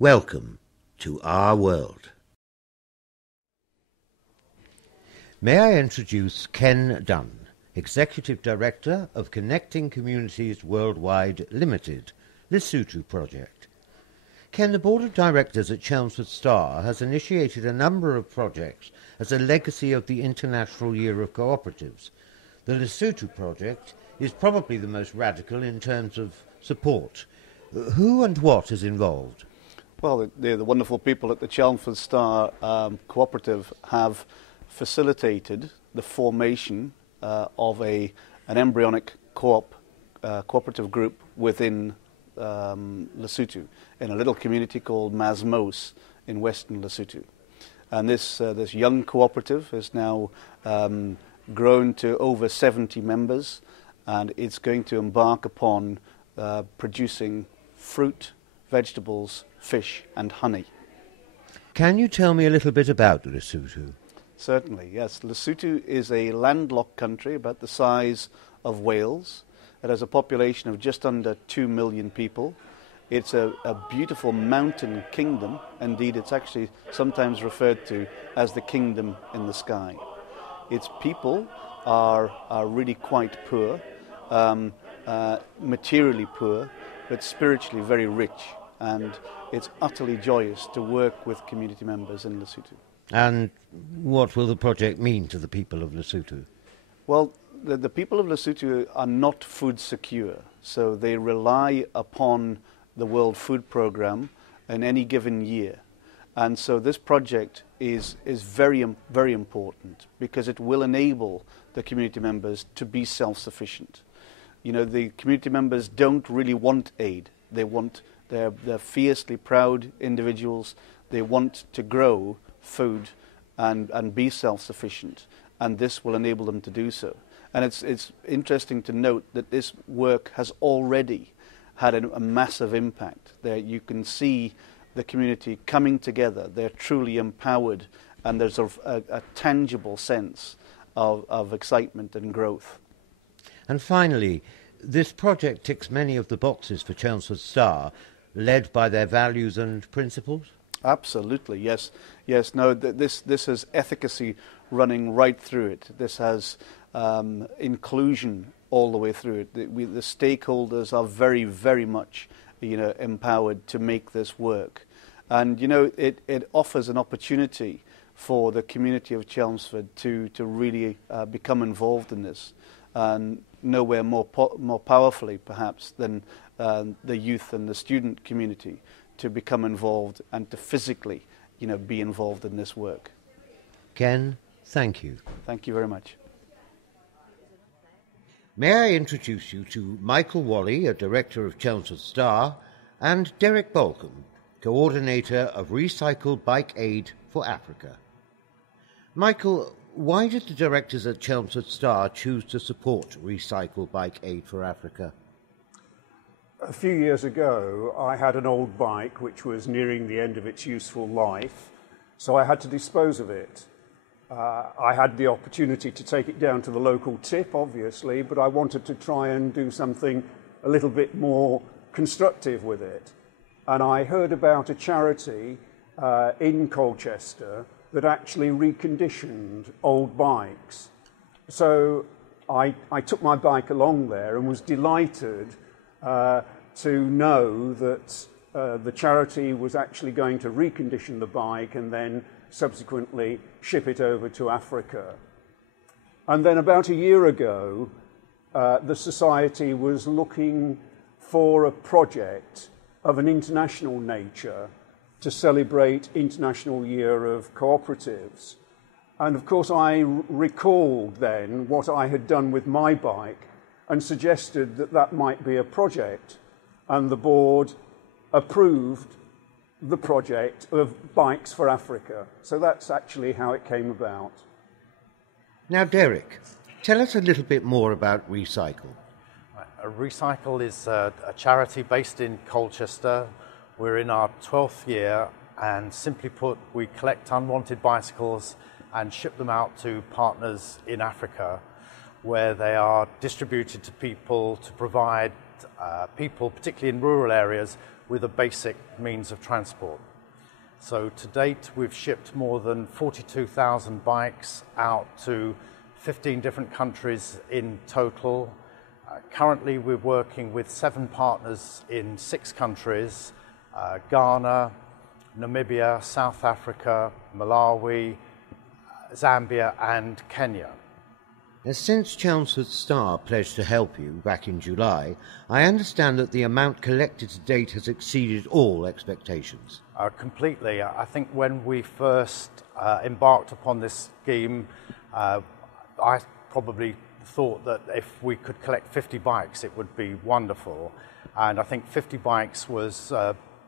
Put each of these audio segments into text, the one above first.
Welcome to our world. May I introduce Ken Dunn, Executive Director of Connecting Communities Worldwide Limited, Lesotho project. Ken, the Board of Directors at Chelmsford Star has initiated a number of projects as a legacy of the International Year of Co-operatives. The Lesotho project is probably the most radical in terms of support. Who and what is involved? Well, the wonderful people at the Chelmsford Star cooperative have facilitated the formation of an embryonic cooperative group within Lesotho in a little community called Masmos in western Lesotho. And this young cooperative has now grown to over 70 members, and it's going to embark upon producing fruit, vegetables, fish and honey. Can you tell me a little bit about Lesotho? Certainly, yes. Lesotho is a landlocked country about the size of Wales. It has a population of just under 2 million people. It's a beautiful mountain kingdom. Indeed, it's actually sometimes referred to as the kingdom in the sky. Its people are really quite poor, materially poor, but spiritually very rich. And it's utterly joyous to work with community members in Lesotho. And what will the project mean to the people of Lesotho? Well, the people of Lesotho are not food secure, so they rely upon the World Food Programme in any given year. And so this project is very, very important because it will enable the community members to be self-sufficient. You know, the community members don't really want aid. They're fiercely proud individuals. They want to grow food and be self-sufficient, and this will enable them to do so. And it's interesting to note that this work has already had a massive impact. There you can see the community coming together. They're truly empowered, and there's a tangible sense of excitement and growth. And finally, this project ticks many of the boxes for Chelmsford Star, led by their values and principles? Absolutely, yes. Yes, no, this has efficacy running right through it. This has inclusion all the way through it. The stakeholders are very, very much, empowered to make this work. And, it offers an opportunity for the community of Chelmsford to really become involved in this. And nowhere more powerfully, perhaps, than the youth and the student community to become involved and to physically, be involved in this work. Ken, thank you. Thank you very much. May I introduce you to Michael Wally, a director of Chelmsford Star, and Derek Balcom, coordinator of Recycle Bike Aid for Africa. Michael, why did the directors at Chelmsford Star choose to support Recycle Bike Aid for Africa? A few years ago, I had an old bike which was nearing the end of its useful life, so I had to dispose of it. I had the opportunity to take it down to the local tip, obviously, but I wanted to try and do something a little bit more constructive with it. And I heard about a charity in Colchester that actually reconditioned old bikes. So I took my bike along there and was delighted to know that the charity was actually going to recondition the bike and then subsequently ship it over to Africa. And then about a year ago, the Society was looking for a project of an international nature to celebrate International Year of Cooperatives. And of course, I recalled then what I had done with my bike and suggested that that might be a project. And the board approved the project of Bikes for Africa. So that's actually how it came about. Now, Derek, tell us a little bit more about Recycle. Recycle is a charity based in Colchester. We're in our 12th year, and simply put, we collect unwanted bicycles and ship them out to partners in Africa, where they are distributed to people to provide people, particularly in rural areas, with a basic means of transport. So to date, we've shipped more than 42,000 bikes out to 15 different countries in total. Currently, we're working with 7 partners in 6 countries, Ghana, Namibia, South Africa, Malawi, Zambia and Kenya. Since Chelmsford Star pledged to help you back in July, I understand that the amount collected to date has exceeded all expectations. Completely. I think when we first embarked upon this scheme, I probably thought that if we could collect 50 bikes, it would be wonderful. And I think 50 bikes was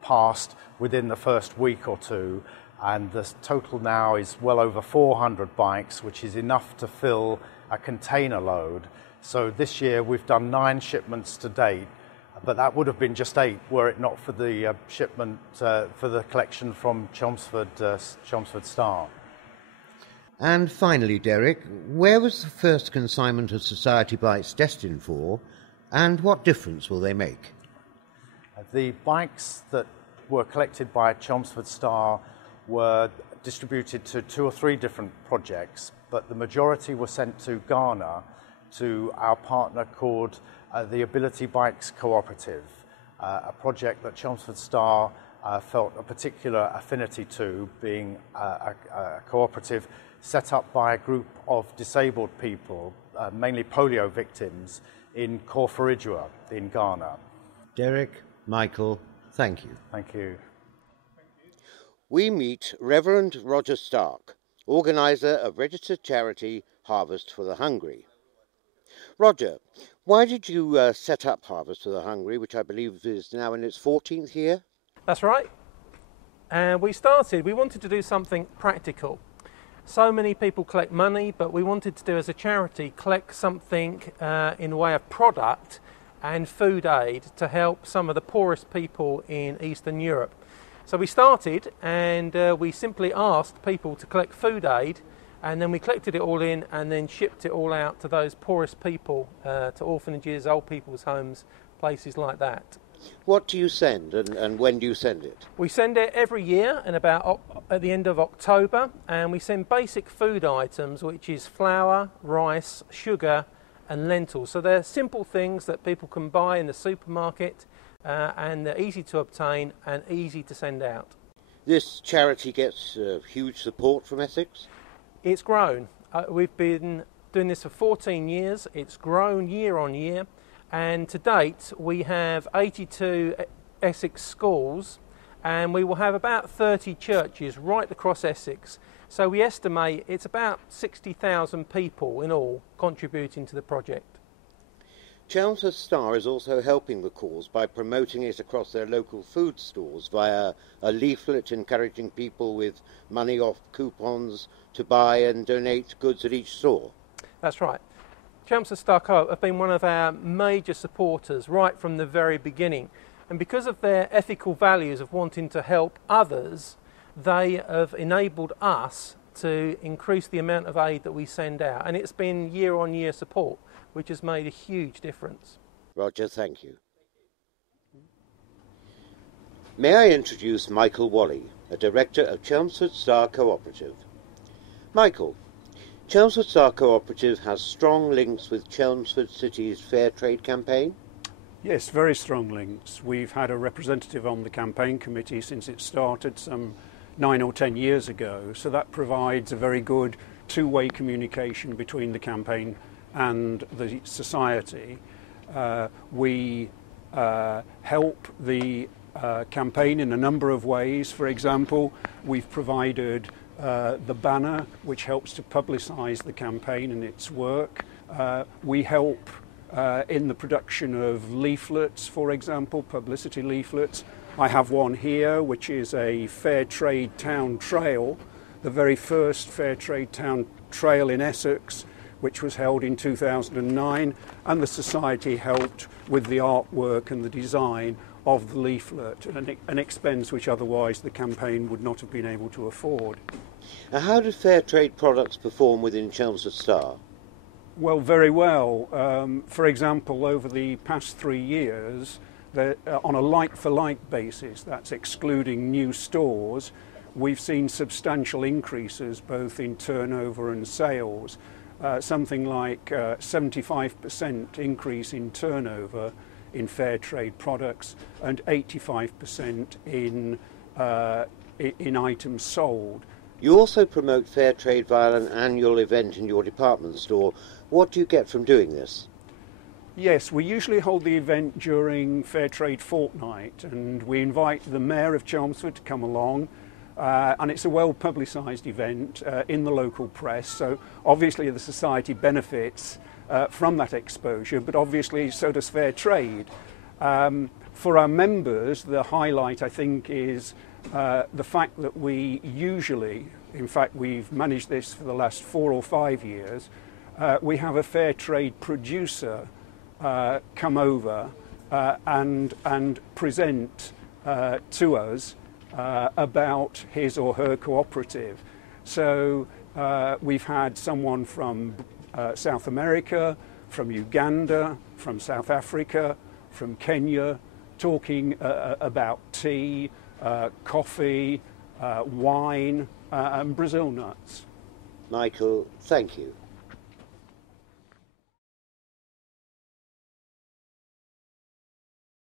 passed within the first week or two. And the total now is well over 400 bikes, which is enough to fill a container load. So this year we've done 9 shipments to date, but that would have been just 8 were it not for the shipment for the collection from Chelmsford Star. And finally, Derek, where was the first consignment of society bikes destined for, and what difference will they make? The bikes that were collected by Chelmsford Star were distributed to 2 or 3 different projects, but the majority were sent to Ghana to our partner called the Ability Bikes Co-operative, a project that Chelmsford Star felt a particular affinity to, being a cooperative set up by a group of disabled people, mainly polio victims, in Co-operative in Ghana. Derek, Michael, thank you. Thank you. We meet Reverend Roger Stark, organiser of registered charity Harvest for the Hungry. Roger, why did you set up Harvest for the Hungry, which I believe is now in its 14th year? That's right. And we wanted to do something practical. So many people collect money, but we wanted to do as a charity, collect something in the way of product and food aid to help some of the poorest people in Eastern Europe. So we started and we simply asked people to collect food aid, and then we collected it all in and then shipped it all out to those poorest people, to orphanages, old people's homes, places like that. What do you send and when do you send it? We send it every year and about at the end of October, and we send basic food items, which is flour, rice, sugar and lentils. So they're simple things that people can buy in the supermarket, and they're easy to obtain and easy to send out. This charity gets huge support from Essex? It's grown. We've been doing this for 14 years. It's grown year on year, and to date we have 82 Essex schools, and we will have about 30 churches right across Essex. So we estimate it's about 60,000 people in all contributing to the project. Chelmsford Star is also helping the cause by promoting it across their local food stores via a leaflet encouraging people with money off coupons to buy and donate goods at each store. That's right. Chelmsford Star Co-op have been one of our major supporters right from the very beginning, and because of their ethical values of wanting to help others, they have enabled us to increase the amount of aid that we send out, and it's been year on year support, which has made a huge difference. Roger, thank you. May I introduce Michael Wally, a director of Chelmsford Star Co-operative. Michael, Chelmsford Star Co-operative has strong links with Chelmsford City's Fair Trade campaign? Yes, very strong links. We've had a representative on the campaign committee since it started some 9 or 10 years ago, so that provides a very good two-way communication between the campaign and the society. We help the campaign in a number of ways. For example, we've provided the banner, which helps to publicise the campaign and its work. We help in the production of leaflets, for example, publicity leaflets. I have one here, which is a Fair Trade Town Trail, the very first Fair Trade Town Trail in Essex, which was held in 2009, and the Society helped with the artwork and the design of the leaflet, an expense which otherwise the campaign would not have been able to afford. How do fair trade products perform within Chelmsford Star? Well, very well. For example, over the past 3 years, on a like-for-like basis, that's excluding new stores, we've seen substantial increases both in turnover and sales. Something like 75% increase in turnover in fair trade products and 85% in items sold. You also promote fair trade via an annual event in your department store. What do you get from doing this? Yes, we usually hold the event during Fair Trade Fortnight, and we invite the Mayor of Chelmsford to come along, and it's a well publicised event in the local press, so obviously the Society benefits from that exposure, but obviously so does Fair Trade. For our members, the highlight I think is the fact that we usually, in fact we've managed this for the last 4 or 5 years, we have a fair trade producer come over and present to us about his or her cooperative. So we've had someone from South America, from Uganda, from South Africa, from Kenya, talking about tea, coffee, wine and Brazil nuts. Michael, thank you.